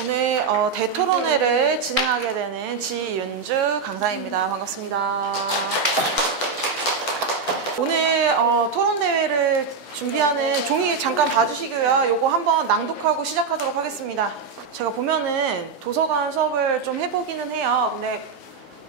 오늘 대토론회를 진행하게 되는 지윤주 강사입니다. 반갑습니다. 오늘 토론대회를 준비하는 종이 잠깐 봐주시고요. 요거 한번 낭독하고 시작하도록 하겠습니다. 제가 보면은 도서관 수업을 좀 해보기는 해요. 근데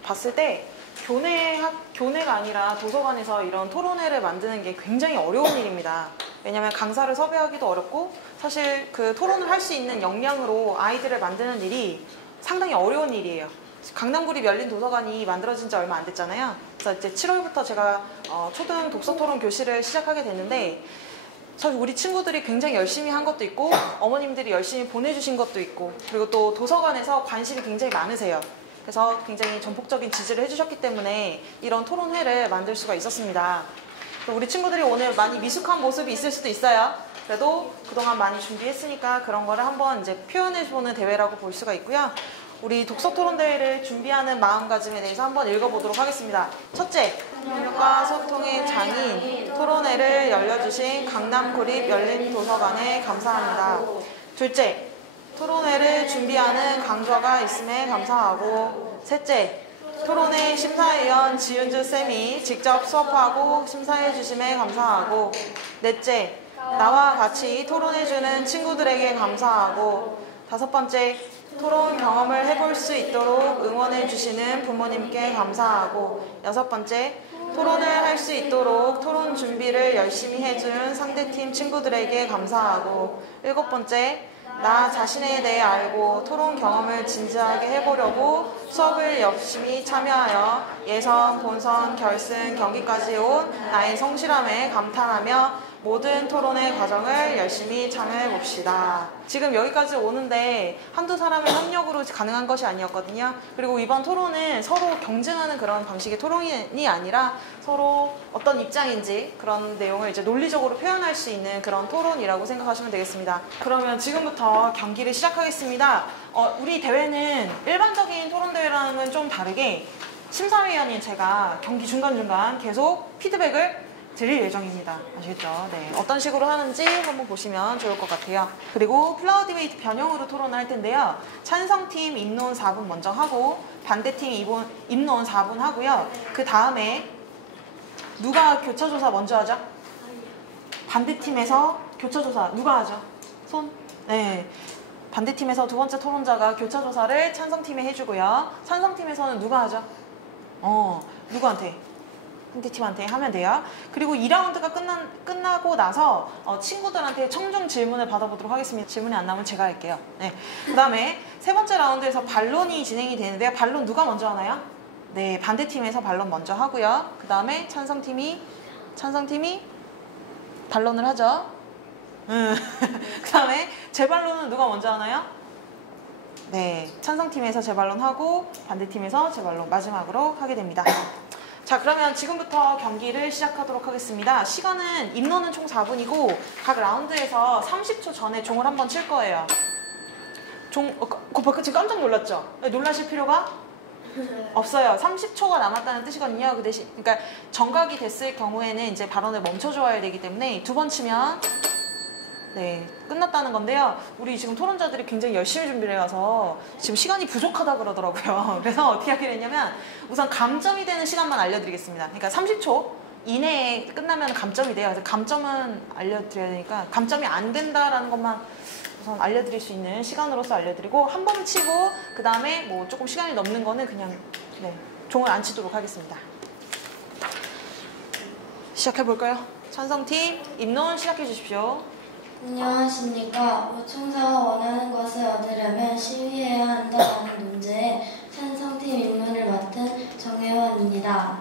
봤을 때 교내가 아니라 도서관에서 이런 토론회를 만드는 게 굉장히 어려운 일입니다. 왜냐면 강사를 섭외하기도 어렵고 사실 그 토론을 할 수 있는 역량으로 아이들을 만드는 일이 상당히 어려운 일이에요. 강남구립 열린 도서관이 만들어진 지 얼마 안 됐잖아요. 그래서 이제 7월부터 제가 초등 독서 토론 교실을 시작하게 됐는데 사실 우리 친구들이 굉장히 열심히 한 것도 있고 어머님들이 열심히 보내주신 것도 있고 그리고 또 도서관에서 관심이 굉장히 많으세요. 그래서 굉장히 전폭적인 지지를 해주셨기 때문에 이런 토론회를 만들 수가 있었습니다. 우리 친구들이 오늘 많이 미숙한 모습이 있을 수도 있어요. 그래도 그동안 많이 준비했으니까 그런 거를 한번 이제 표현해보는 대회라고 볼 수가 있고요. 우리 독서 토론 대회를 준비하는 마음가짐에 대해서 한번 읽어보도록 하겠습니다. 첫째, 협력과 소통의 장인 토론회를 열려주신 강남구립 열린 도서관에 감사합니다. 둘째, 토론회를 준비하는 강좌가 있음에 감사하고, 셋째, 토론회 심사위원 지윤주 쌤이 직접 수업하고 심사해 주심에 감사하고, 넷째, 나와 같이 토론해주는 친구들에게 감사하고, 다섯 번째, 토론 경험을 해볼 수 있도록 응원해 주시는 부모님께 감사하고, 여섯 번째, 토론을 할 수 있도록 토론 준비를 열심히 해준 상대팀 친구들에게 감사하고, 일곱 번째, 나 자신에 대해 알고 토론 경험을 진지하게 해보려고 수업을 열심히 참여하여 예선, 본선, 결승, 경기까지 온 나의 성실함에 감탄하며 모든 토론의 과정을 열심히 참여해봅시다. 지금 여기까지 오는데 한두 사람의 협력으로 가능한 것이 아니었거든요. 그리고 이번 토론은 서로 경쟁하는 그런 방식의 토론이 아니라 서로 어떤 입장인지 그런 내용을 이제 논리적으로 표현할 수 있는 그런 토론이라고 생각하시면 되겠습니다. 그러면 지금부터 경기를 시작하겠습니다. 우리 대회는 일반적인 토론 대회랑은 좀 다르게 심사위원인 제가 경기 중간중간 계속 피드백을 드릴 예정입니다. 아시겠죠? 네. 어떤 식으로 하는지 한번 보시면 좋을 것 같아요. 그리고 플라워 디베이트 변형으로 토론을 할 텐데요. 찬성팀 입론 4분 먼저 하고 반대팀 입론 4분 하고요. 그 다음에 누가 교차조사 먼저 하죠? 반대팀에서 교차조사 누가 하죠? 손? 네. 반대팀에서 두 번째 토론자가 교차조사를 찬성팀에 해주고요. 찬성팀에서는 누가 하죠? 누구한테? 상대팀한테 하면 돼요. 그리고 2라운드가 끝나고 나서 친구들한테 청중 질문을 받아보도록 하겠습니다. 질문이 안 나오면 제가 할게요. 네. 그 다음에 세 번째 라운드에서 반론이 진행이 되는데요. 반론 누가 먼저 하나요? 네, 반대팀에서 반론 먼저 하고요. 그 다음에 찬성팀이 반론을 하죠. 그 다음에 재반론은 누가 먼저 하나요? 네, 찬성팀에서 재반론하고 반대팀에서 재반론 마지막으로 하게 됩니다. 자, 그러면 지금부터 경기를 시작하도록 하겠습니다. 시간은 입론은 총 4분이고 각 라운드에서 30초 전에 종을 한번 칠 거예요. 지금 깜짝 놀랐죠? 놀라실 필요가 없어요. 30초가 남았다는 뜻이거든요. 그 대신 그러니까 정각이 됐을 경우에는 이제 발언을 멈춰줘야 되기 때문에 두 번 치면 네, 끝났다는 건데요. 우리 지금 토론자들이 굉장히 열심히 준비를 해와서 지금 시간이 부족하다 그러더라고요. 그래서 어떻게 하기로 했냐면 우선 감점이 되는 시간만 알려드리겠습니다. 그러니까 30초 이내에 끝나면 감점이 돼요. 그래서 감점은 알려드려야 되니까 감점이 안 된다라는 것만 우선 알려드릴 수 있는 시간으로서 알려드리고 한 번 치고 그 다음에 뭐 조금 시간이 넘는 거는 그냥 네, 종을 안 치도록 하겠습니다. 시작해볼까요? 찬성팀 입론 시작해 주십시오. 안녕하십니까. 오총사가 원하는 것을 얻으려면 시위해야 한다는 논제에 찬성팀 입론을 맡은 정혜원입니다.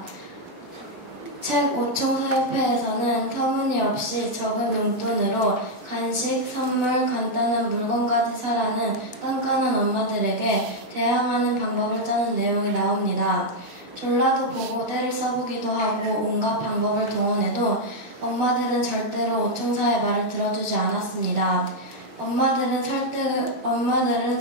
책 오총사협회에서는 터무니없이 적은 용돈으로 간식, 선물, 간단한 물건까지 사라는 깐깐한 엄마들에게 대항하는 방법을 짜는 내용이 나옵니다. 졸라도 보고 때를 써보기도 하고 온갖 방법을 동원해도 엄마들은 절대로 오총사의 말을 들어주지 않았습니다. 엄마들은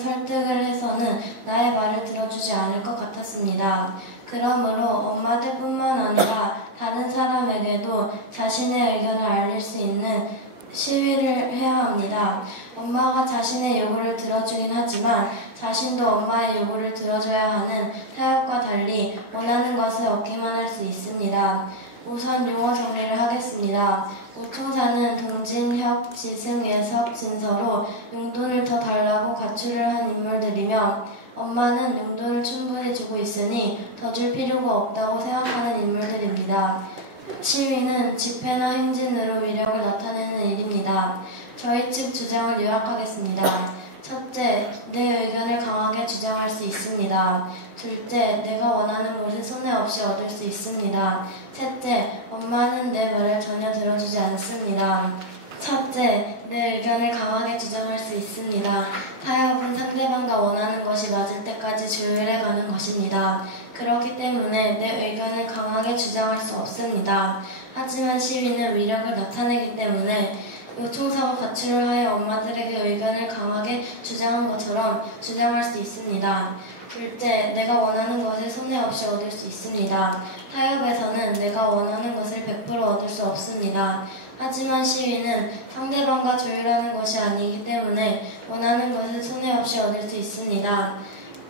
설득을 해서는 나의 말을 들어주지 않을 것 같았습니다. 그러므로 엄마들뿐만 아니라 다른 사람에게도 자신의 의견을 알릴 수 있는 시위를 해야 합니다. 엄마가 자신의 요구를 들어주긴 하지만 자신도 엄마의 요구를 들어줘야 하는 타협과 달리 원하는 것을 얻기만 할 수 있습니다. 우선 용어 정리를 하겠습니다. 오총사는 동진, 혁, 지승, 예석, 진서로 용돈을 더 달라고 가출을 한 인물들이며 엄마는 용돈을 충분히 주고 있으니 더 줄 필요가 없다고 생각하는 인물들입니다. 시위는 집회나 행진으로 위력을 나타내는 일입니다. 저희 측 주장을 요약하겠습니다. 첫째, 내 의견을 강하게 주장할 수 있습니다. 둘째, 내가 원하는 것을 손해 없이 얻을 수 있습니다. 셋째, 엄마는 내 말을 전혀 들어주지 않습니다. 첫째, 내 의견을 강하게 주장할 수 있습니다. 타협은 상대방과 원하는 것이 맞을 때까지 조율해 가는 것입니다. 그렇기 때문에 내 의견을 강하게 주장할 수 없습니다. 하지만 시위는 위력을 나타내기 때문에 요총사가 가출을 하여 엄마들에게 의견을 강하게 주장한 것처럼 주장할 수 있습니다. 둘째, 내가 원하는 것을 손해 없이 얻을 수 있습니다. 타협에서는 내가 원하는 것을 100% 얻을 수 없습니다. 하지만 시위는 상대방과 조율하는 것이 아니기 때문에 원하는 것을 손해 없이 얻을 수 있습니다.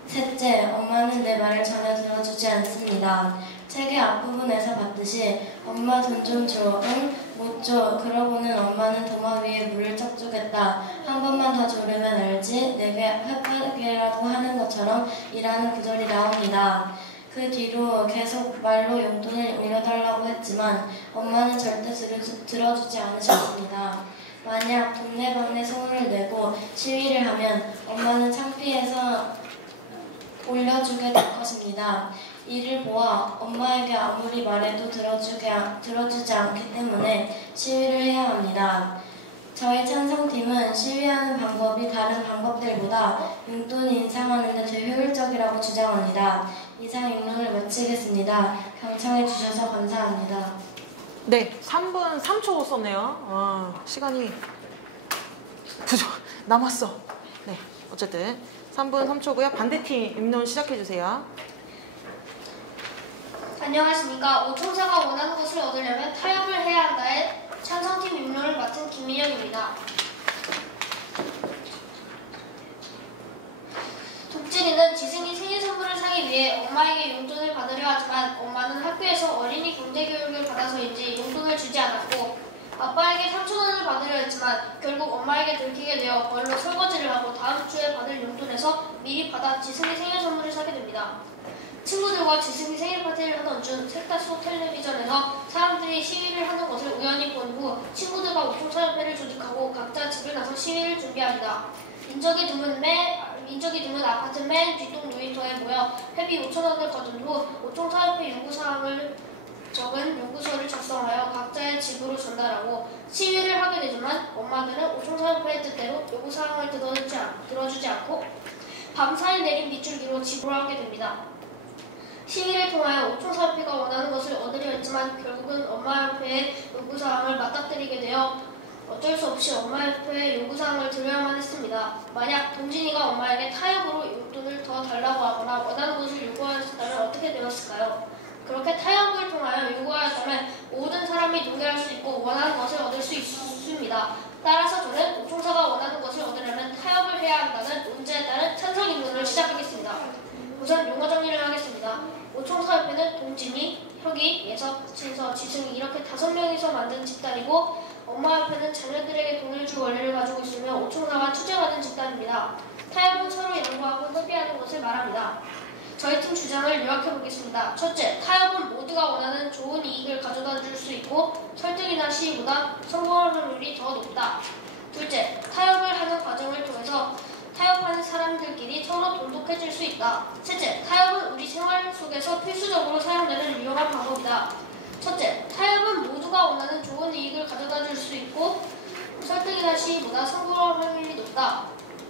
셋째, 엄마는 내 말을 전혀 들어주지 않습니다. 책의 앞부분에서 봤듯이 엄마 돈 좀 줘, 응? 못 줘. 그러고는 엄마는 도마 위에 물을 쩍 주겠다. 한 번만 더 조르면 알지? 내게 협박이라고 하는 것처럼 일하는 구절이 나옵니다. 그 뒤로 계속 말로 용돈을 올려달라고 했지만 엄마는 절대 들어주지 않으셨습니다. 만약 동네방네 소문을 내고 시위를 하면 엄마는 창피해서 올려주게 될 것입니다. 이를 보아 엄마에게 아무리 말해도 들어주지 않기 때문에 시위를 해야 합니다. 저희 찬성팀은 시위하는 방법이 다른 방법들보다 용돈 인상하는 데 더 효율적이라고 주장합니다. 이상 입론을 마치겠습니다. 경청해 주셔서 감사합니다. 네, 3분 3초 썼네요. 시간이 남았어. 네, 어쨌든 3분 3초고요. 반대팀 입론 시작해주세요. 안녕하십니까. 오총사가 원하는 것을 얻으려면 타협을 해야 한다에 찬성팀 입론을 맡은 김민혁입니다. 독진이는 지승이 생일 선물을 사기 위해 엄마에게 용돈을 받으려 하지만 엄마는 학교에서 어린이 경제교육을 받아서인지 용돈을 주지 않았고 아빠에게 3,000원을 받으려 했지만 결국 엄마에게 들키게 되어 벌로 설거지를 하고 다음 주에 받을 용돈에서 미리 받아 지승이 생일 선물을 사게 됩니다. 친구들과 지승이 생일 파티를 하던 중 색다소 텔레비전에서 사람들이 시위를 하는 것을 우연히 본 후 친구들과 오총사협회를 조직하고 각자 집을 나서 시위를 준비합니다. 인적이 드문 아파트 맨 뒷동 놀이터에 모여 회비 5,000원을 거둔 후 오총사협회 요구사항을 적은 요구서를 작성하여 각자의 집으로 전달하고 시위를 하게 되지만 엄마들은 오총사협회의 뜻대로 요구사항을 들어주지 않고 밤사이 내린 빗줄기로 집으로 하게 됩니다. 시위를 통하여 오총사협회가 원하는 것을 얻으려 했지만 결국은 엄마협회의 요구사항을 맞닥뜨리게 되어 어쩔 수 없이 엄마협회의 요구사항을 들어야만 했습니다. 만약 동진이가 엄마에게 타협으로 용돈을 더 달라고 하거나 원하는 것을 요구하였다면 어떻게 되었을까요? 그렇게 타협을 통하여 요구하였다면 모든 사람이 동의할 수 있고 원하는 것을 얻을 수 있습니다. 따라서 저는 오총사가 원하는 것을 얻으려면 타협을 해야 한다는 논제에 따른 찬성 입론을 시작하겠습니다. 우선 용어 정리를 하겠습니다. 오총사협회는 동진이, 혁이, 예석, 진서, 지승이 이렇게 5명이서 만든 집단이고 엄마협회는 자녀들에게 돈을 줄 원리를 가지고 있으며 오총사가 투쟁하는 집단입니다. 타협은 서로 양보하고 협의하는 것을 말합니다. 저희 팀 주장을 요약해보겠습니다. 첫째, 타협은 모두가 원하는 좋은 이익을 가져다 줄 수 있고 설득이나 시위보다 성공할 확률이 더 높다. 둘째, 타협을 하는 과정을 통해서 타협하는 사람들끼리 서로 돈독해질 수 있다. 셋째, 타협은 우리 생활 속에서 필수적으로 사용되는 유용한 방법이다. 첫째, 타협은 모두가 원하는 좋은 이익을 가져다 줄 수 있고 설득이나 시위보다 성공할 확률이 높다.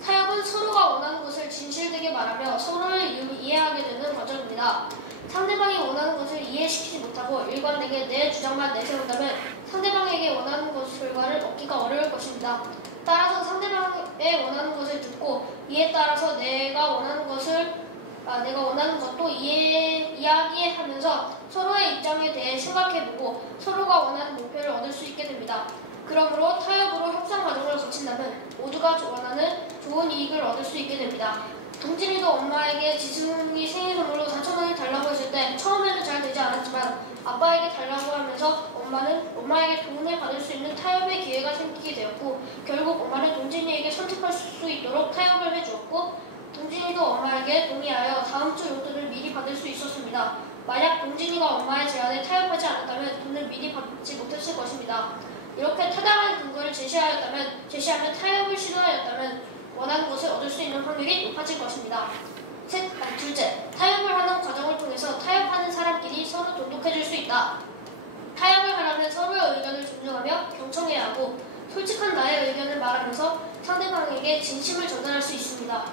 타협은 서로가 원하는 것을 진실되게 말하며 서로를 이해하게 되는 과정입니다. 상대방이 원하는 것을 이해시키지 못하고 일관되게 내 주장만 내세운다면 상대방에게 원하는 결과를 얻기가 어려울 것입니다. 따라서 상대방의 원하는 것을 듣고 이에 따라서 내가 원하는 것도 이야기하면서 서로의 입장에 대해 생각해보고 서로가 원하는 목표를 얻을 수 있게 됩니다. 그러므로 타협으로 협상 과정을 거친다면 모두가 원하는 좋은 이익을 얻을 수 있게 됩니다. 동진이도 엄마에게 지승이 생일 선물로 4,000원을 달라고 했을 때 처음에는 잘 되지 않았지만 아빠에게 달라고 하면서 엄마는 엄마에게 도움을 받을 수 있는 타협의 기회가 생기게 되었고, 결국 엄마는 동진이에게 선택할 수 있도록 타협을 해주었고, 동진이도 엄마에게 동의하여 다음 주 용돈을 미리 받을 수 있었습니다. 만약 동진이가 엄마의 제안에 타협하지 않았다면 돈을 미리 받지 못했을 것입니다. 이렇게 타당한 근거를 제시하면 타협을 시도하였다면 원하는 것을 얻을 수 있는 확률이 높아질 것입니다. 둘째, 타협을 하는 과정을 통해서 타협하는 사람끼리 서로 돈독해질 수 있다. 타협을 하려면 서로의 의견을 존중하며 경청해야 하고, 솔직한 나의 의견을 말하면서 상대방에게 진심을 전달할 수 있습니다.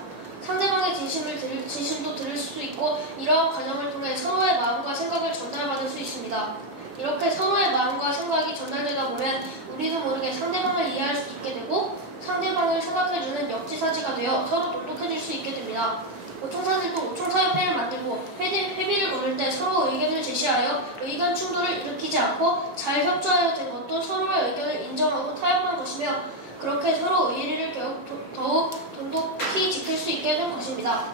상대방의 진심도 들을 수 있고, 이러한 과정을 통해 서로의 마음과 생각을 전달받을 수 있습니다. 이렇게 서로의 마음과 생각이 전달되다 보면 우리도 모르게 상대방을 이해할 수 있게 되고, 상대방을 생각해주는 역지사지가 되어 서로 똑똑해질 수 있게 됩니다. 오총사들도 오총사협회를 만들고 회비를 모를 때 서로 의견을 제시하여 의견 충돌을 일으키지 않고 잘 협조하여 된 것도 서로의 의견을 인정하고 타협한 것이며, 그렇게 서로 의리를 더욱 돈독히 지킬 수 있게 된 것입니다.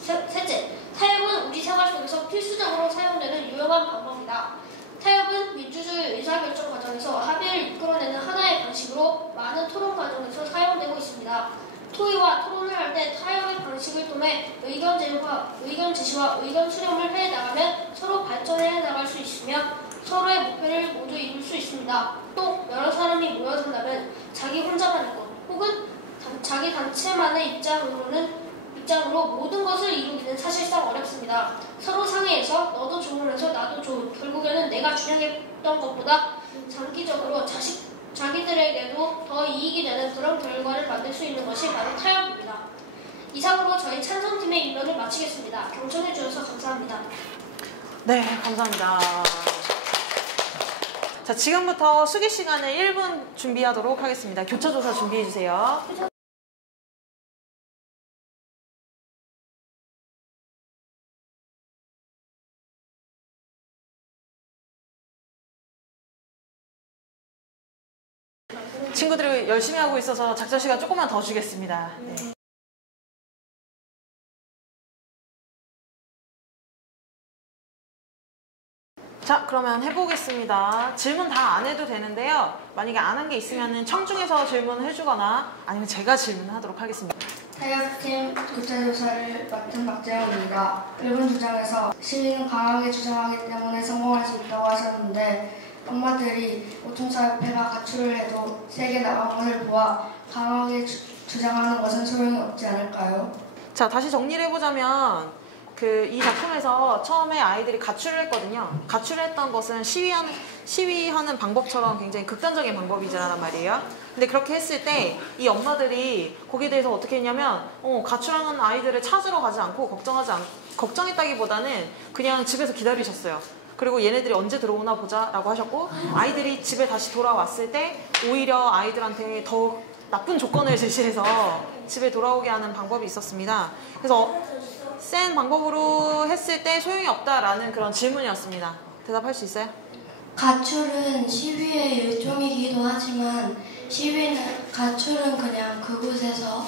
셋째, 타협은 우리 생활 속에서 필수적으로 사용되는 유용한 방법이다. 타협은 민주주의 의사결정 과정에서 합의를 이끌어내는 하나의 방식으로 많은 토론 과정에서 사용되고 있습니다. 토의와 토론을 할 때 타협의 방식을 통해 의견 제시와 의견 수렴을 해 나가면 서로 발전해 나갈 수 있으며 서로의 목표를 모두 이룰 수 있습니다. 또 여러 사람이 모여 산다면 자기 혼자만의 것 혹은 자기 단체만의 입장으로 모든 것을 이루기는 사실상 어렵습니다. 서로 상의해서 너도 좋으면서 나도 좋은, 결국에는 내가 주장했던 것보다 장기적으로 자기들에게도 더 이익이 되는 그런 결과를 만들 수 있는 것이 바로 타협입니다. 이상으로 저희 찬성팀의 임명을 마치겠습니다. 경청해 주셔서 감사합니다. 네, 감사합니다. 자, 지금부터 수기 시간을 1분 준비하도록 하겠습니다. 교차조사 준비해 주세요. 친구들이 열심히 하고 있어서 작전 시간 조금만 더 주겠습니다. 네. 자, 그러면 해보겠습니다. 질문 다 안 해도 되는데요. 만약에 안 한 게 있으면 청중에서 질문을 해주거나 아니면 제가 질문하도록 하겠습니다. 타협팀 교차조사를 맡은 박재영입니다. 1번 주장에서 시위는 강하게 주장하기 때문에 성공할 수 있다고 하셨는데, 엄마들이 오총사협회가 가출을 해도 세게 나간 것을 보아 강하게 주장하는 것은 소용이 없지 않을까요? 자, 다시 정리를 해보자면 이 작품에서 처음에 아이들이 가출을 했거든요. 가출을 했던 것은 시위하는 방법처럼 굉장히 극단적인 방법이란 말이에요. 근데 그렇게 했을 때 이 엄마들이 거기에 대해서 어떻게 했냐면 가출하는 아이들을 찾으러 가지 않고 걱정했다기보다는 그냥 집에서 기다리셨어요. 그리고 얘네들이 언제 들어오나 보자 라고 하셨고, 아이들이 집에 다시 돌아왔을 때 오히려 아이들한테 더 나쁜 조건을 제시해서 집에 돌아오게 하는 방법이 있었습니다. 그래서 센 방법으로 했을 때 소용이 없다라는 그런 질문이었습니다. 대답할 수 있어요? 가출은 시위의 일종이기도 하지만 가출은 그냥 그곳에서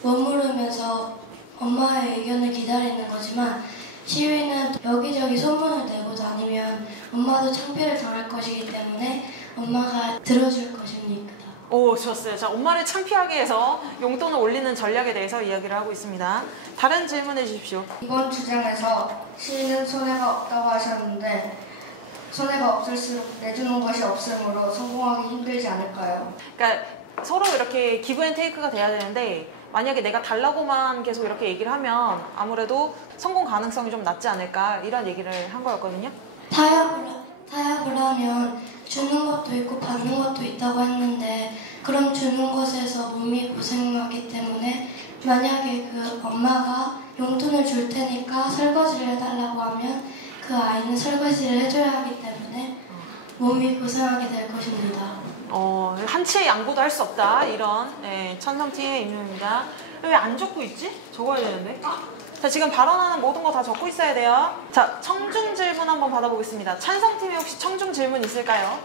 머무르면서 엄마의 의견을 기다리는 거지만, 시위는 여기저기 소문을 내고 다니면 엄마도 창피를 덜할 것이기 때문에 엄마가 들어줄 것입니다. 오, 좋았어요. 자, 엄마를 창피하게 해서 용돈을 올리는 전략에 대해서 이야기를 하고 있습니다. 다른 질문해 주십시오. 이번 주장에서 시위는 손해가 없다고 하셨는데, 손해가 없을수록 내주는 것이 없으므로 성공하기 힘들지 않을까요? 그러니까 서로 이렇게 기브 앤 테이크가 돼야 되는데, 만약에 내가 달라고만 계속 이렇게 얘기를 하면 아무래도 성공 가능성이 좀 낮지 않을까, 이런 얘기를 한 거였거든요. 타협을 하면 주는 것도 있고 받는 것도 있다고 했는데, 그럼 주는 것에서 몸이 고생하기 때문에 만약에 그 엄마가 용돈을 줄 테니까 설거지를 해달라고 하면 그 아이는 설거지를 해줘야 하기 때문에 몸이 고생하게 될 것입니다. 한치의 양보도 할 수 없다, 이런 찬성팀의 임명입니다. 왜 안 적고 있지? 적어야 되는데. 자, 지금 발언하는 모든 거 다 적고 있어야 돼요. 자, 청중 질문 한번 받아보겠습니다. 찬성팀에 혹시 청중 질문 있을까요?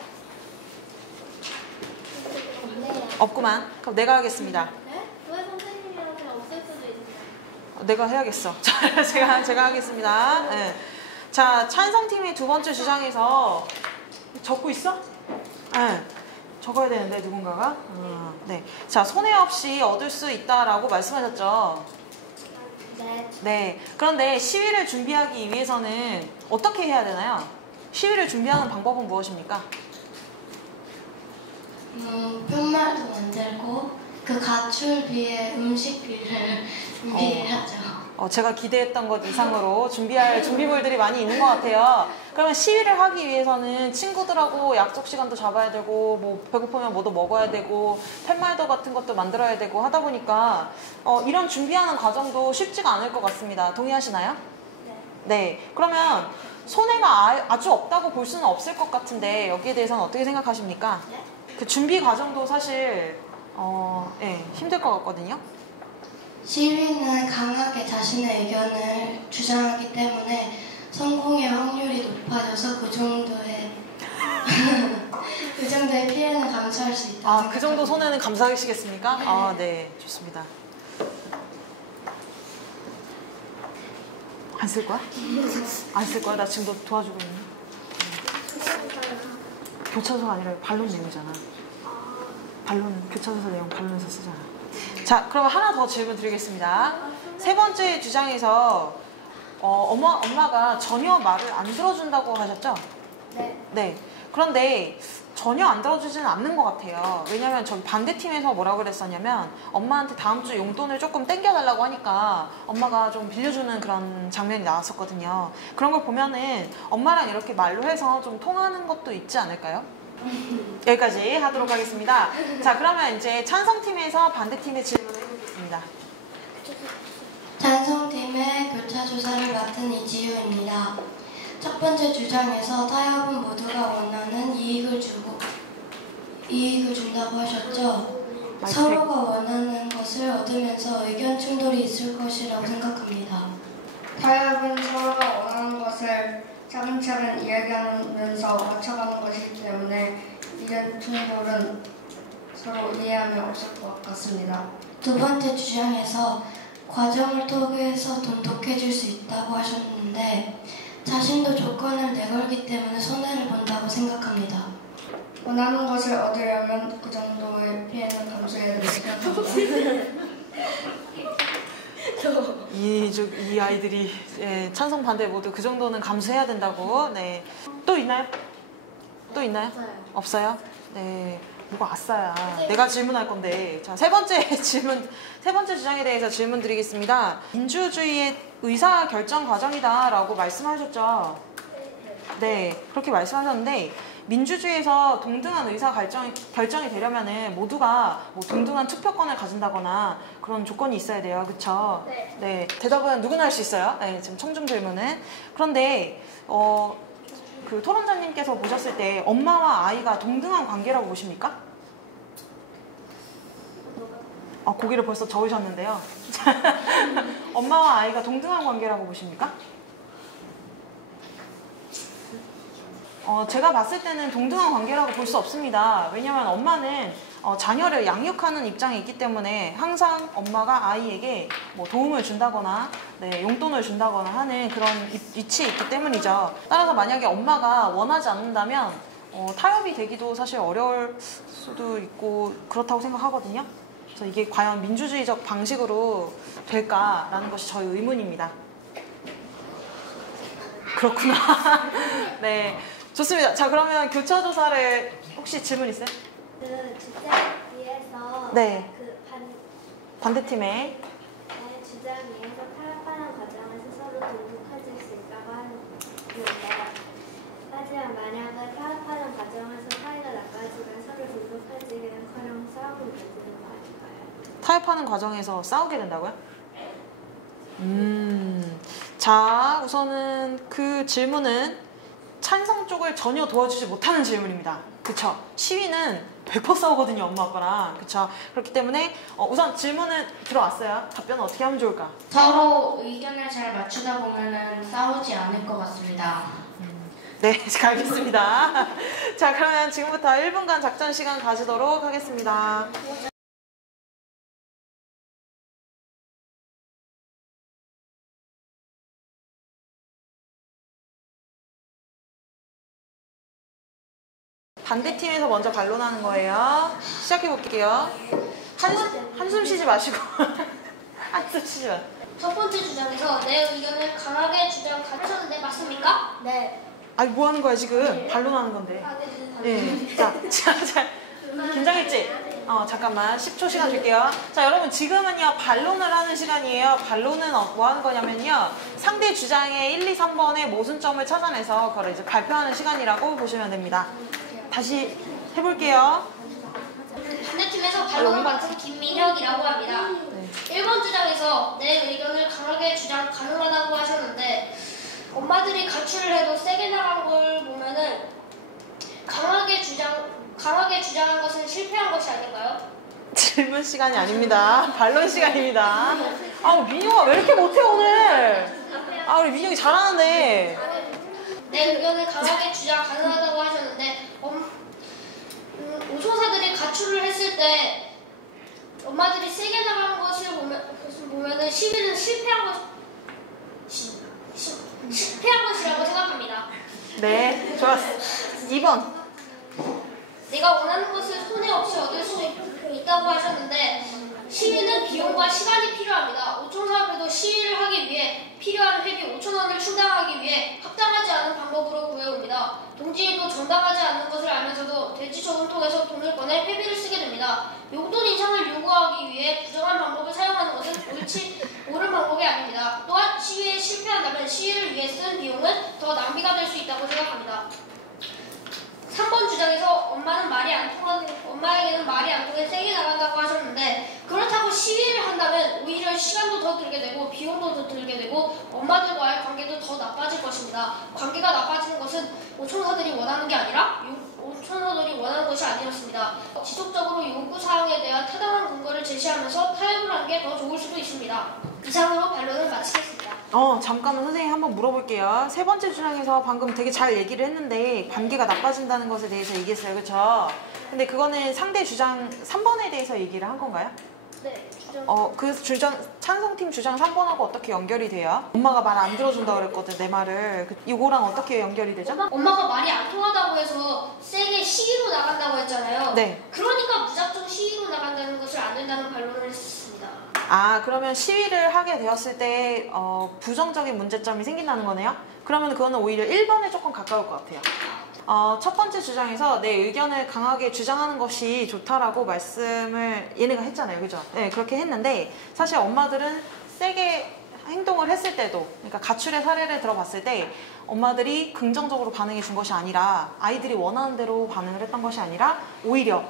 없구만. 그럼 내가 하겠습니다. 네? 왜 선생님이한테 없을 수도 있는데? 내가 해야겠어. 제가 하겠습니다. 네. 자, 찬성팀의 두 번째 주장에서 적고 있어? 네. 적어야 되는데 누군가가. 네. 자, 손해 없이 얻을 수 있다라고 말씀하셨죠. 네. 네. 그런데 시위를 준비하기 위해서는 어떻게 해야 되나요? 시위를 준비하는 방법은 무엇입니까? 편말도 만들고 그 가출비에 음식비를 준비해야죠. 제가 기대했던 것 이상으로 준비할 준비물들이 많이 있는 것 같아요. 그러면 시위를 하기 위해서는 친구들하고 약속 시간도 잡아야 되고, 뭐 배고프면 뭐도 먹어야 되고, 팻말도 같은 것도 만들어야 되고 하다 보니까 이런 준비하는 과정도 쉽지가 않을 것 같습니다. 동의하시나요? 네. 그러면 손해가 아주 없다고 볼 수는 없을 것 같은데 여기에 대해서는 어떻게 생각하십니까? 그 준비 과정도 사실 힘들 것 같거든요. 시위는 강하게 자신의 의견을 주장하기 때문에 성공의 확률이 높아져서 그 정도의 피해는 감수할 수 있다. 아, 그 정도 손해는 감사하시겠습니까? 아, 네, 좋습니다. 안 쓸 거야? 안 쓸 거야? 나 지금 너 도와주고 있니? 교차소가 아니라 반론 내용이잖아. 교차소 내용 반론에서 쓰잖아. 자, 그럼 하나 더 질문 드리겠습니다. 세 번째 주장에서 엄마가 전혀 말을 안 들어준다고 하셨죠? 네. 네. 그런데 전혀 안 들어주지는 않는 것 같아요. 왜냐면 저기 반대팀에서 뭐라고 그랬었냐면 엄마한테 다음 주 용돈을 조금 땡겨달라고 하니까 엄마가 좀 빌려주는 그런 장면이 나왔었거든요. 그런 걸 보면은 엄마랑 이렇게 말로 해서 좀 통하는 것도 있지 않을까요? 여기까지 하도록 하겠습니다. 자, 그러면 이제 찬성팀에서 반대팀의 질문을 해보겠습니다. 찬성팀의 교차조사를 맡은 이지효입니다. 첫 번째 주장에서 타협은 모두가 원하는 이익을 준다고 하셨죠? 서로가 원하는 것을 얻으면서 의견 충돌이 있을 것이라고 생각합니다. 타협은 서로가 원하는 것을 차근차근 이야기하면서 맞춰가는 것이기 때문에 의견 충돌은 서로 이해하면 없을 것 같습니다. 두 번째 주장에서 과정을 통해서 돈독해질 수 있다고 하셨는데 자신도 조건을 내걸기 때문에 손해를 본다고 생각합니다. 원하는 것을 얻으려면 그 정도의 피해는 감수해야 됩니다. 이 아이들이 찬성 반대 모두 그 정도는 감수해야 된다고. 네. 또 있나요? 또 있나요? 없어요? 네. 뭐가 아싸야. 내가 질문할 건데. 자, 세 번째 주장에 대해서 질문 드리겠습니다. 민주주의의 의사 결정 과정이다라고 말씀하셨죠? 네. 그렇게 말씀하셨는데 민주주의에서 동등한 의사 결정이 되려면은 모두가 뭐 동등한 투표권을 가진다거나 그런 조건이 있어야 돼요. 그쵸? 네. 네. 대답은 누구나 할 수 있어요. 네. 지금 청중 질문은. 그런데, 그 토론자님께서 보셨을 때 엄마와 아이가 동등한 관계라고 보십니까? 고기를 벌써 저으셨는데요. 엄마와 아이가 동등한 관계라고 보십니까? 제가 봤을 때는 동등한 관계라고 볼 수 없습니다. 왜냐하면 엄마는 자녀를 양육하는 입장에 있기 때문에 항상 엄마가 아이에게 뭐 도움을 준다거나 용돈을 준다거나 하는 그런 위치에 있기 때문이죠. 따라서 만약에 엄마가 원하지 않는다면 타협이 되기도 사실 어려울 수도 있고 그렇다고 생각하거든요. 그래서 이게 과연 민주주의적 방식으로 될까라는 것이 저의 의문입니다. 그렇구나. 네. 좋습니다. 자, 그러면 교차조사를 혹시 질문 있어요? 그 주장 위에서 네. 그 반대팀에 주장 위에서 타협하는 과정에서 서로 돈독해질 수 있다고 하는데 하지만 만약에 타협하는 과정에서 사이가 나빠지면 서로 돈독해지기는커녕 싸움을 만드는 거 아닐까요? 타협하는 과정에서 싸우게 된다고요? 자, 우선은 그 질문은 찬성 쪽을 전혀 도와주지 못하는 질문입니다. 그쵸? 시위는 100% 싸우거든요, 엄마 아빠랑. 그쵸? 그렇기 때문에 우선 질문은 들어왔어요. 답변은 어떻게 하면 좋을까? 서로 의견을 잘 맞추다 보면은 싸우지 않을 것 같습니다. 네, 알겠습니다. 자, 그러면 지금부터 1분간 작전 시간 가지도록 하겠습니다. 반대팀에서 먼저 반론하는 거예요. 시작해 볼게요. 한숨 쉬지 마시고. 한숨 쉬지 마. 첫 번째 주장에서 내 의견을 강하게 주장하셨는데 맞습니까? 네. 아니, 뭐 하는 거야, 지금? 반론하는 건데. 네. 자, 긴장했지? 잠깐만. 10초 시간 줄게요. 자, 여러분, 지금은요, 반론을 하는 시간이에요. 반론은 뭐 하는 거냐면요, 상대 주장의 1, 2, 3번의 모순점을 찾아내서 그걸 이제 발표하는 시간이라고 보시면 됩니다. 다시 해볼게요. 반대팀에서 반론을 맡은 김민혁이라고 합니다. 네. 1번 주장에서 내 의견을 강하게 주장 가능하다고 하셨는데 엄마들이 가출을 해도 세게 나간 걸 보면은 강하게 주장한 것은 실패한 것이 아닐까요? 질문 시간이 아닙니다. 반론 시간입니다. 민혁아 왜 이렇게 못해 오늘? 우리 민혁이 잘하는데. 내 의견을 강하게 주장 가능하다고 하셨는데 오총사들이 가출을 했을 때 엄마들이 세게 나간 것을 보면은 시위는 실패한 것이라고 생각합니다. 네, 좋았어. 2번. 내가 원하는 것을 손해 없이 얻을 수 있다고 하셨는데 시위는 비용과 시간이 필요합니다. 오총사업에도 시위를 하기 위해 필요한 회비 5,000원을 충당하기 위해 합당하지 않은 방법으로 구해옵니다. 동지에도 정당하지 않는 것을 알면서도 돼지 저금통에서 돈을 꺼내 회비를 쓰게 됩니다. 용돈 인상을 요구하기 위해 부정한 방법을 사용하는 것은 옳은 방법이 아닙니다. 또한 시위에 실패한다면 시위를 위해 쓴 비용은 더 낭비가 될 수 있다고 생각합니다. 3번 주장에서 엄마에게는 말이 안 통해 세게 나간다고 하셨는데 그렇다고 시위를 한다면 오히려 시간도 더 들게 되고 비용도 더 들게 되고 엄마들과의 관계도 더 나빠질 것입니다. 관계가 나빠지는 것은 오총사들이 원하는 게 아니라 오총사들이 원하는 것이 아니었습니다. 지속적으로 요구사항에 대한 타당한 근거를 제시하면서 타협을 하는 게 더 좋을 수도 있습니다. 이상으로 반론을 마치겠습니다. 잠깐만 선생님 한번 물어볼게요. 세 번째 주장에서 방금 되게 잘 얘기를 했는데 관계가 나빠진다는 것에 대해서 얘기했어요. 그렇죠? 근데 그거는 상대 주장 3번에 대해서 얘기를 한 건가요? 네, 그 찬성팀 주장 3번하고 어떻게 연결이 돼요? 엄마가 말 안 들어준다 그랬거든, 내 말을. 이거랑 어떻게 연결이 되죠? 엄마가 말이 안 통하다고 해서 세게 시위로 나간다고 했잖아요. 네. 그러니까 무작정 시위로 나간다는 것을 안 된다는 반론을 했습니다. 그러면 시위를 하게 되었을 때 부정적인 문제점이 생긴다는 거네요? 그러면 그거는 오히려 1번에 조금 가까울 것 같아요. 첫 번째 주장에서 내 의견을 강하게 주장하는 것이 좋다라고 말씀을 얘네가 했잖아요. 그죠? 네, 그렇게 했는데 사실 엄마들은 세게 행동을 했을 때도, 그러니까 가출의 사례를 들어봤을 때 엄마들이 긍정적으로 반응해 준 것이 아니라 아이들이 원하는 대로 반응을 했던 것이 아니라 오히려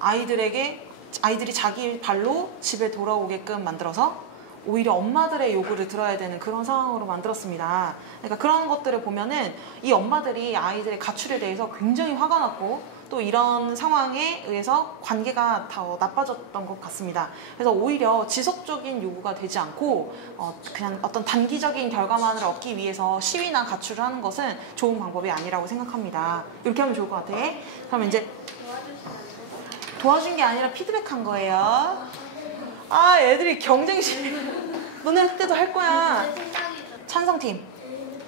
아이들이 자기 발로 집에 돌아오게끔 만들어서 오히려 엄마들의 요구를 들어야 되는 그런 상황으로 만들었습니다. 그러니까 그런 것들을 보면은 이 엄마들이 아이들의 가출에 대해서 굉장히 화가 났고 또 이런 상황에 의해서 관계가 더 나빠졌던 것 같습니다. 그래서 오히려 지속적인 요구가 되지 않고 그냥 어떤 단기적인 결과만을 얻기 위해서 시위나 가출을 하는 것은 좋은 방법이 아니라고 생각합니다. 이렇게 하면 좋을 것 같아. 그럼 이제 도와준 게 아니라 피드백한 거예요. 애들이 경쟁심. 너네 때도 할 거야. 찬성팀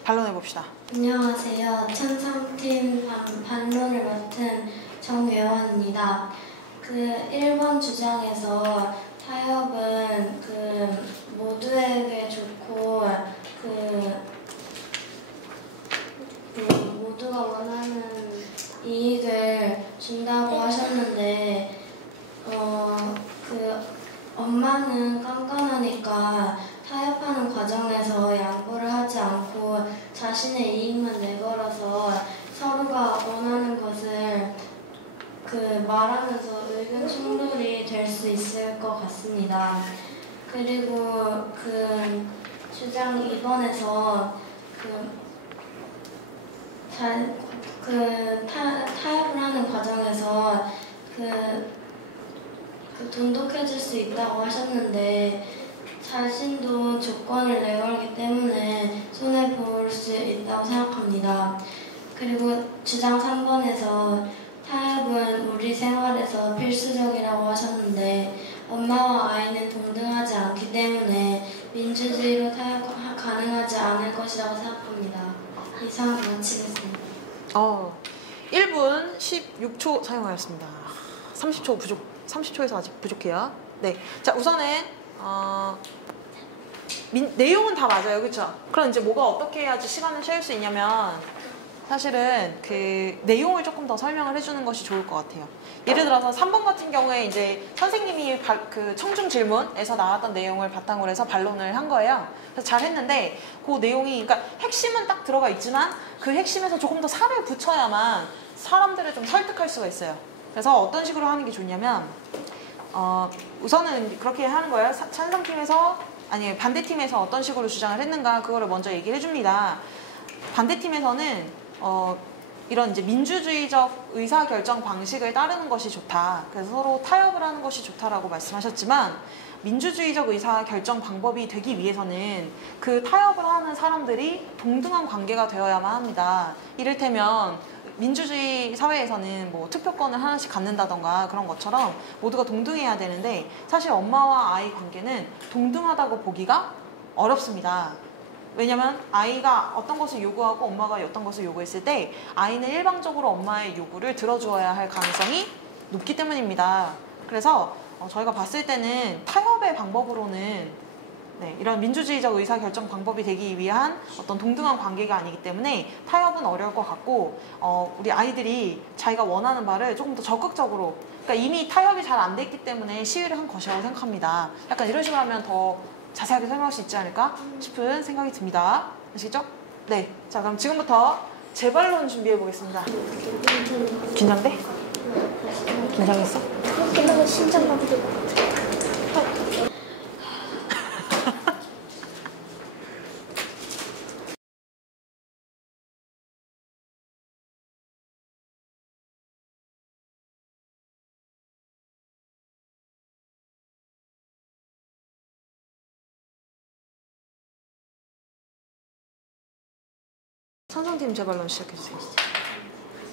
반론해 봅시다. 안녕하세요. 찬성팀 반론을 맡은 정예원입니다. 1번 주장에서 타협은 모두에게 좋고 모두가 원하는 이익을 준다고 하셨는데 엄마는 깐깐하니까 타협하는 과정에서 양보를 하지 않고 자신의 이익만 내걸어서 서로가 원하는 것을 말하면서 의견 충돌이 될 수 있을 것 같습니다. 그리고 주장 2번에서 타협을 하는 과정에서 돈독해질 수 있다고 하셨는데 자신도 조건을 내걸기 때문에 손해볼 수 있다고 생각합니다. 그리고 주장 3번에서 타협은 우리 생활에서 필수적이라고 하셨는데 엄마와 아이는 동등하지 않기 때문에 민주주의로 타협 가능하지 않을 것이라고 생각합니다. 이상 마치겠습니다. 1분 16초 사용하였습니다. 30초에서 아직 부족해요. 네. 자, 우선은, 내용은 다 맞아요. 그쵸? 그럼 이제 뭐가 어떻게 해야지 시간을 채울 수 있냐면, 사실은 그 내용을 조금 더 설명을 해주는 것이 좋을 것 같아요. 예를 들어서 3번 같은 경우에 이제 선생님이 그 청중 질문에서 나왔던 내용을 바탕으로 해서 반론을 한 거예요. 그래서 잘 했는데 그 내용이, 그러니까 핵심은 딱 들어가 있지만 그 핵심에서 조금 더 살을 붙여야만 사람들을 좀 설득할 수가 있어요. 그래서 어떤 식으로 하는 게 좋냐면, 우선은 그렇게 하는 거예요. 찬성팀에서, 아니 반대팀에서 어떤 식으로 주장을 했는가 그거를 먼저 얘기를 해줍니다. 반대팀에서는 이런 이제 민주주의적 의사결정 방식을 따르는 것이 좋다. 그래서 서로 타협을 하는 것이 좋다라고 말씀하셨지만, 민주주의적 의사결정 방법이 되기 위해서는 그 타협을 하는 사람들이 동등한 관계가 되어야만 합니다. 이를테면 민주주의 사회에서는 뭐 투표권을 하나씩 갖는다던가 그런 것처럼 모두가 동등해야 되는데, 사실 엄마와 아이 관계는 동등하다고 보기가 어렵습니다. 왜냐면 아이가 어떤 것을 요구하고 엄마가 어떤 것을 요구했을 때 아이는 일방적으로 엄마의 요구를 들어주어야 할 가능성이 높기 때문입니다. 그래서 저희가 봤을 때는 타협의 방법으로는 이런 민주주의적 의사결정 방법이 되기 위한 어떤 동등한 관계가 아니기 때문에 타협은 어려울 것 같고, 우리 아이들이 자기가 원하는 바를 조금 더 적극적으로, 그러니까 이미 타협이 잘 안 됐기 때문에 시위를 한 것이라고 생각합니다. 약간 이런 식으로 하면 더 자세하게 설명할 수 있지 않을까 싶은 생각이 듭니다. 아시겠죠? 네. 자, 그럼 지금부터 재발론 준비해 보겠습니다. 긴장돼? 긴장했어? 끝나고 심장마비 될 것 같아. 찬성팀 재발론 시작해주세요.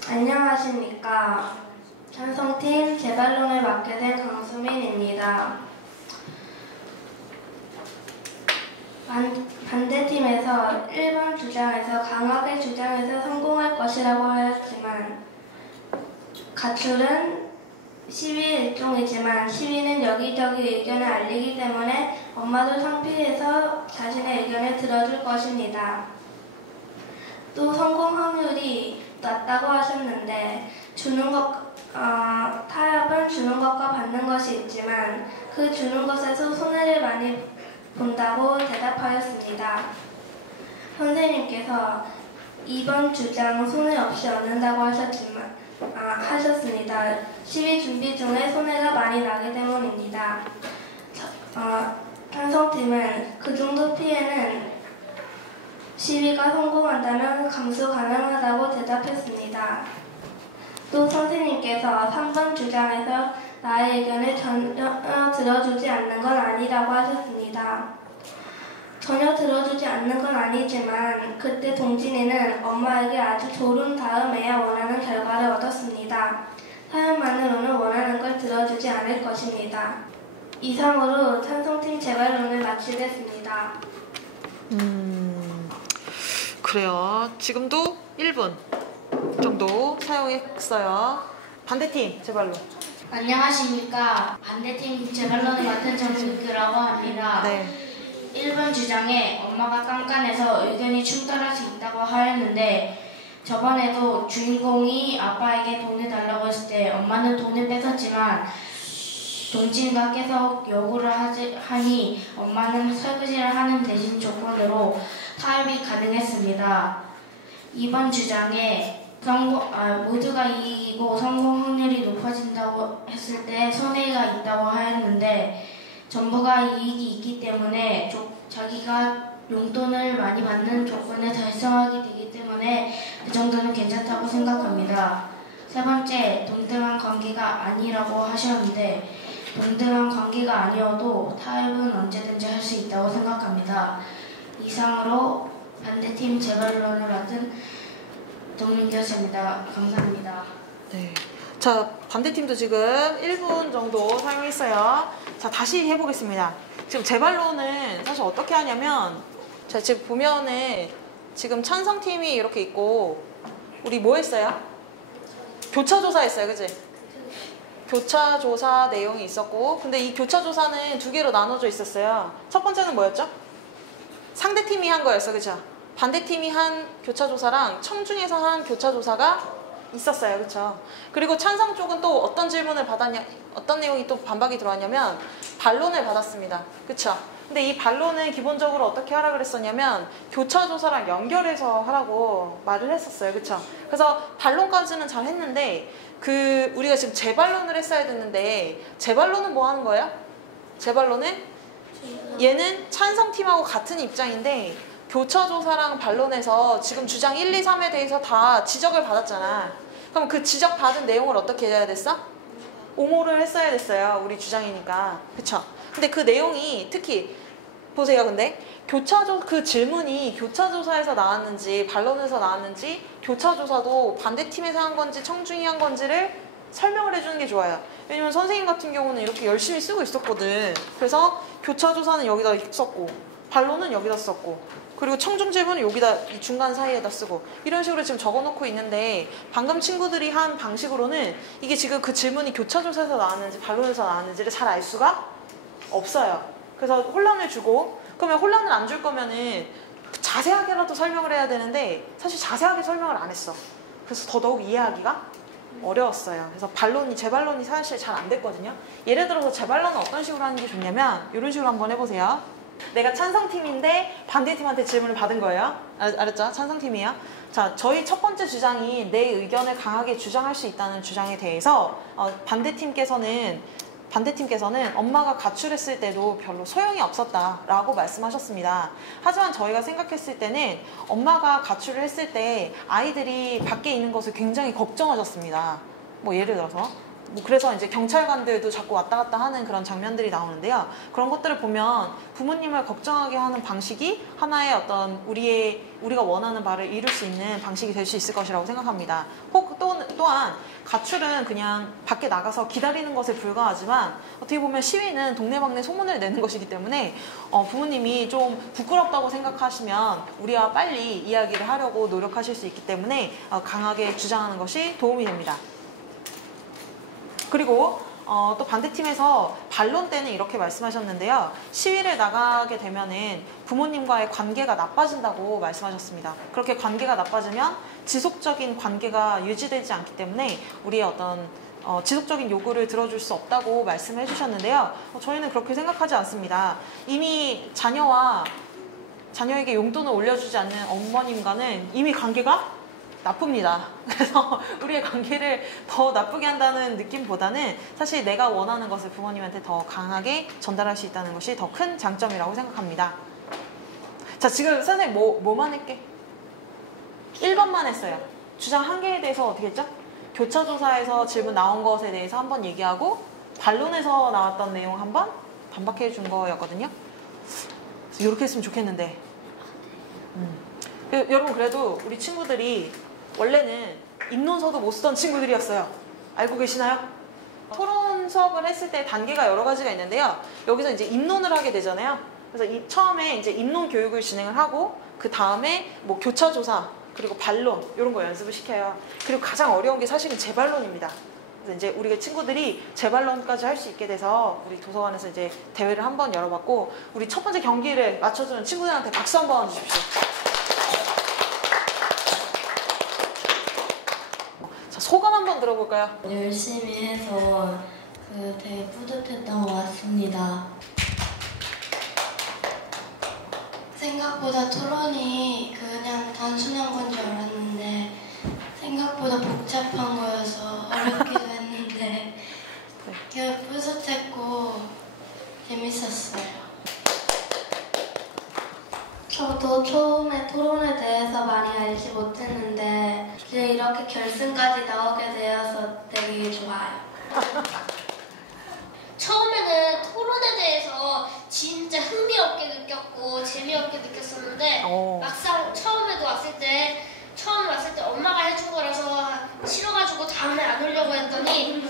안녕하십니까. 찬성팀 재발론을 맡게 된 강수민입니다. 반대팀에서 1번 주장에서 강하게 주장해서 성공할 것이라고 하였지만, 가출은 시위의 일종이지만 시위는 여기저기 의견을 알리기 때문에 엄마도 창피해서 자신의 의견을 들어줄 것입니다. 또 성공 확률이 낮다고 하셨는데, 타협은 주는 것과 받는 것이 있지만 그 주는 것에서 손해를 많이 본다고 대답하였습니다. 선생님께서 2번 주장 손해 없이 얻는다고 하셨습니다. 시위 준비 중에 손해가 많이 나기 때문입니다. 찬성팀은 그 정도 피해는 시위가 성공한다면 감수 가능하다고 대답했습니다. 또 선생님께서 3번 주장에서 나의 의견을 전혀 들어주지 않는 건 아니라고 하셨습니다. 전혀 들어주지 않는 건 아니지만 그때 동진이는 엄마에게 아주 조른 다음에야 원하는 결과를 얻었습니다. 타협만으로는 원하는 걸 들어주지 않을 것입니다. 이상으로 찬성팀 재발론을 마치겠습니다. 그래요. 지금도 1분 정도 사용했어요. 반대팀 재발론. 안녕하십니까. 반대팀 재발론을 맡은 정승규라고 합니다. 네. 1번 주장에 엄마가 깐깐해서 의견이 충돌할 수 있다고 하였는데, 저번에도 주인공이 아빠에게 돈을 달라고 했을 때 엄마는 돈을 뺏었지만 동진이가 계속 요구를 하니 엄마는 설거지를 하는 대신 조건으로 타협이 가능했습니다. 2번 주장에 모두가 이기고 성공 확률이 높아진다고 했을 때 손해가 있다고 하였는데, 전부가 이익이 있기 때문에 자기가 용돈을 많이 받는 조건을 달성하게 되기 때문에 그 정도는 괜찮다고 생각합니다. 세 번째, 동등한 관계가 아니라고 하셨는데, 동등한 관계가 아니어도 타협은 언제든지 할 수 있다고 생각합니다. 이상으로 반대팀 재발론을 맡은 동민교수입니다. 감사합니다. 네. 자, 반대팀도 지금 1분 정도 사용했어요. 자, 다시 해보겠습니다. 지금 재발론은 사실 어떻게 하냐면, 자, 지금 보면은 지금 찬성팀이 이렇게 있고, 우리 뭐 했어요? 교차조사 했어요, 그치? 교차조사 내용이 있었고, 근데 이 교차조사는 두 개로 나눠져 있었어요. 첫 번째는 뭐였죠? 상대팀이 한 거였어, 그쵸? 반대팀이 한 교차조사랑 청중에서 한 교차조사가 있었어요, 그쵸? 그리고 찬성 쪽은 또 어떤 질문을 받았냐, 어떤 내용이 또 반박이 들어왔냐면 반론을 받았습니다, 그쵸? 근데 이 반론은 기본적으로 어떻게 하라 그랬었냐면 교차조사랑 연결해서 하라고 말을 했었어요, 그쵸? 그래서 반론까지는 잘 했는데 우리가 지금 재반론을 했어야 됐는데 재반론은 뭐 하는 거예요? 재반론은 얘는 찬성팀하고 같은 입장인데 교차조사랑 반론에서 지금 주장 1, 2, 3에 대해서 다 지적을 받았잖아. 그럼 그 지적받은 내용을 어떻게 해야 됐어? 옹호를 했어야 됐어요. 우리 주장이니까. 그쵸? 근데 그 내용이 특히 보세요. 근데 그 질문이 교차조사에서 나왔는지 반론에서 나왔는지 교차조사도 반대팀에서 한 건지 청중이 한 건지를 설명을 해주는 게 좋아요. 왜냐면 선생님 같은 경우는 이렇게 열심히 쓰고 있었거든. 그래서 교차조사는 여기다 썼고 반론은 여기다 썼고 그리고 청중 질문은 여기다 이 중간 사이에다 쓰고 이런 식으로 지금 적어놓고 있는데 방금 친구들이 한 방식으로는 이게 지금 그 질문이 교차조사에서 나왔는지 반론에서 나왔는지를 잘 알 수가 없어요. 그래서 혼란을 주고 그러면 혼란을 안 줄 거면은 자세하게라도 설명을 해야 되는데 사실 자세하게 설명을 안 했어. 그래서 더더욱 이해하기가 어려웠어요. 그래서 재반론이 사실 잘 안 됐거든요. 예를 들어서 재반론은 어떤 식으로 하는 게 좋냐면 이런 식으로 한번 해보세요. 내가 찬성팀인데 반대팀한테 질문을 받은 거예요. 알았죠? 찬성팀이에요. 자, 저희 첫 번째 주장이 내 의견을 강하게 주장할 수 있다는 주장에 대해서 반대팀께서는 엄마가 가출했을 때도 별로 소용이 없었다라고 말씀하셨습니다. 하지만 저희가 생각했을 때는 엄마가 가출을 했을 때 아이들이 밖에 있는 것을 굉장히 걱정하셨습니다. 뭐 예를 들어서 그래서 이제 경찰관들도 자꾸 왔다 갔다 하는 그런 장면들이 나오는데요. 그런 것들을 보면 부모님을 걱정하게 하는 방식이 하나의 어떤 우리가 원하는 바를 이룰 수 있는 방식이 될 수 있을 것이라고 생각합니다. 또한 가출은 그냥 밖에 나가서 기다리는 것에 불과하지만 어떻게 보면 시위는 동네방네 소문을 내는 것이기 때문에 부모님이 좀 부끄럽다고 생각하시면 우리와 빨리 이야기를 하려고 노력하실 수 있기 때문에 강하게 주장하는 것이 도움이 됩니다. 그리고 또 반대팀에서 반론 때는 이렇게 말씀하셨는데요. 시위를 나가게 되면은 부모님과의 관계가 나빠진다고 말씀하셨습니다. 그렇게 관계가 나빠지면 지속적인 관계가 유지되지 않기 때문에 우리의 어떤 지속적인 요구를 들어줄 수 없다고 말씀해 주셨는데요. 저희는 그렇게 생각하지 않습니다. 이미 자녀에게 용돈을 올려주지 않는 어머님과는 이미 관계가 나쁩니다. 그래서 우리의 관계를 더 나쁘게 한다는 느낌보다는 사실 내가 원하는 것을 부모님한테 더 강하게 전달할 수 있다는 것이 더 큰 장점이라고 생각합니다. 자, 지금 선생님 뭐만 했게? 1번만 했어요. 주장 한 개에 대해서 어떻게 했죠? 교차조사에서 질문 나온 것에 대해서 한번 얘기하고 반론에서 나왔던 내용 한번 반박해 준 거였거든요. 이렇게 했으면 좋겠는데 여러분 그래도 우리 친구들이 원래는 입론서도 못 쓰던 친구들이었어요. 알고 계시나요? 토론 수업을 했을 때 단계가 여러 가지가 있는데요. 여기서 이제 입론을 하게 되잖아요. 그래서 처음에 이제 입론 교육을 진행을 하고 그 다음에 뭐 교차조사 그리고 반론 이런 거 연습을 시켜요. 그리고 가장 어려운 게 사실은 재반론입니다. 그래서 이제 우리 친구들이 재반론까지 할 수 있게 돼서 우리 도서관에서 이제 대회를 한번 열어봤고 우리 첫 번째 경기를 맞춰주는 친구들한테 박수 한번 주십시오. 소감 한번 들어볼까요? 열심히 해서 되게 뿌듯했던 것 같습니다. 생각보다 토론이 그냥 단순한 건 줄 알았는데 생각보다 복잡한 거여서 어렵기도 했는데 되게 뿌듯했고 재밌었어요. 저도 처음에 토론에 대해서 많이 알지 못했는데 이제 이렇게 결승까지 나오게 되어서 되게 좋아요. 처음에 토론에 대해서 진짜 흥미없게 느꼈고 재미없게 느꼈었는데 막상 처음 왔을 때 엄마가 해준 거라서 싫어가지고 다음에 안 오려고 했더니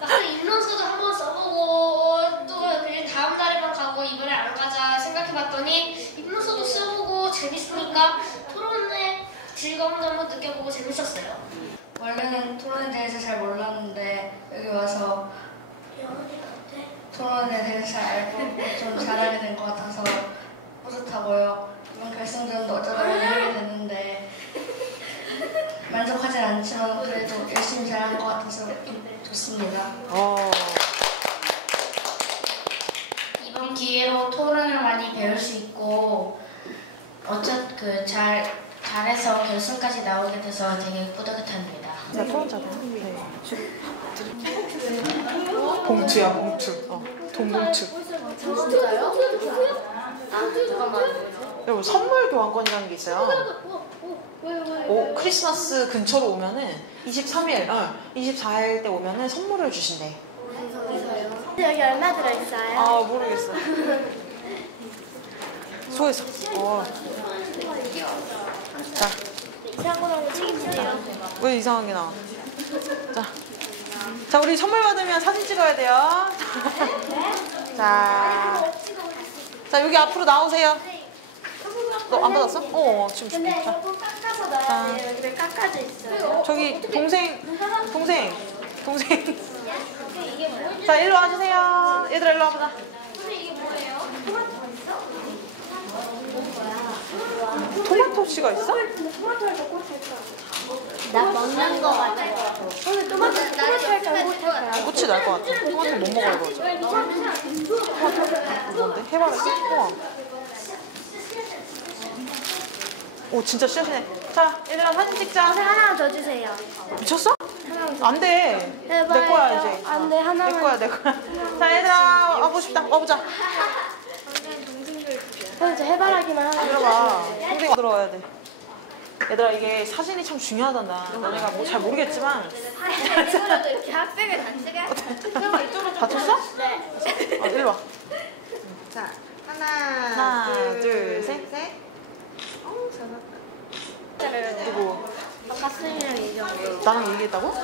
막상 입론서도 한번 써보고 또 그냥 다음 달에만 가고 이번에 안 가자 생각해봤더니 입론서도 써보고 재밌으니까 토론의 즐거움도 한번 느껴보고 재밌었어요. 원래는 토론에 대해서 잘 몰랐는데 여기 와서 토론에 대해서 잘 알고 좀 잘하게 된 것 같아서 뿌듯하고요. 이번 결승전도 어쩌다 보니 하게 됐는데 만족하진 않지만 그래도 열심히 잘한 것 같아서 좋습니다. 이번 기회로 토론을 많이 배울 수 있고 잘해서 결승까지 나오게 돼서 되게 뿌듯합니다. 나 토론자다. 네. 봉투야, 봉투. 돈봉투. 진짜요? 여러분, 선물 교환권이라는 게 있어요. 크리스마스 근처로 오면은 23일, 24일 때 오면은 선물을 주신대. 여기 얼마 들어있어요? 모르겠어. 수고했어. 자, 이상한 거라고 책임지세요. 왜 이상한 게 나와? 자, 우리 선물 받으면 사진 찍어야 돼요. 자, 여기 앞으로 나오세요. 너 안 받았어? 지금 줄게. 근데 자, 조금 깎아서 넣어야 돼요. 여기 깎아져 있어요. 저기 동생. 자, 일로 와주세요. 얘들아, 일로 와보자. 토마토씨가 있어? 나 먹는 거 같아. 오늘 토마토 탈까 못할까요? 꽃이 날 것 같아. 토마토 못 먹어요, 그러죠? 뭔데? 해봐야지. 우와. 오, 진짜 씨앗이네. 자, 얘들아, 사진 찍자. 하나 더 주세요. 미쳤어? 안 돼. 내 거야, 이제. 안 돼, 하나만. 내 거야. 자, 얘들아, 와보고 싶다. 와보자. 저 해바라기만 하나. 들어봐. 동생 들어와야 돼. 얘들아, 이게 사진이 참 중요하단다. 너네가 뭐 잘 모르겠지만. 이거라도 이렇게 핫백을 단지게 다쳤어? 네. 일로 와. 자, 하나, 둘, 셋. 누구? 가슴이랑 얘기하고. 나랑 얘기했다고?